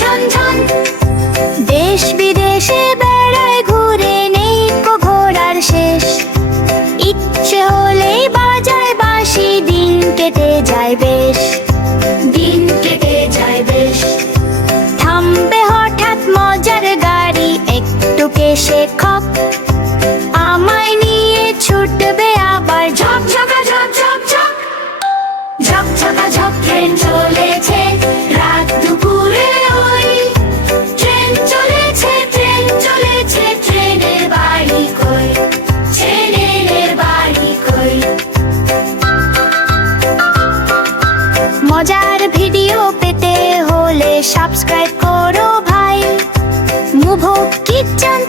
ঝন ঝন। দেশ বিদেশে বেড়ায় ঘুরে, নেই কো ঘোরার শেষ। ইচ্ছে হলেই বাজায় বাঁশি, দিন কেটে যায় বেশ, দিন কেটে যায় বেশ। থামবে হঠাৎ মজার গাড়ি, একটু কেশে খপ, আমায় নিয়ে ছুটবে আবার ঝক ঝকা ঝক ঝক ঝক। ঝক ঝকা ঝক ট্রেন চলেছে রাত দুপুরে ওই। ট্রেন চলেছে, ট্রেন চলেছে, ট্রেনের বাড়ি কই, ট্রেনের বাড়ি কই। মজার ভিডিও পেতে হলে সাবস্ক্রাইব করো ভাই। মুভো কিচেন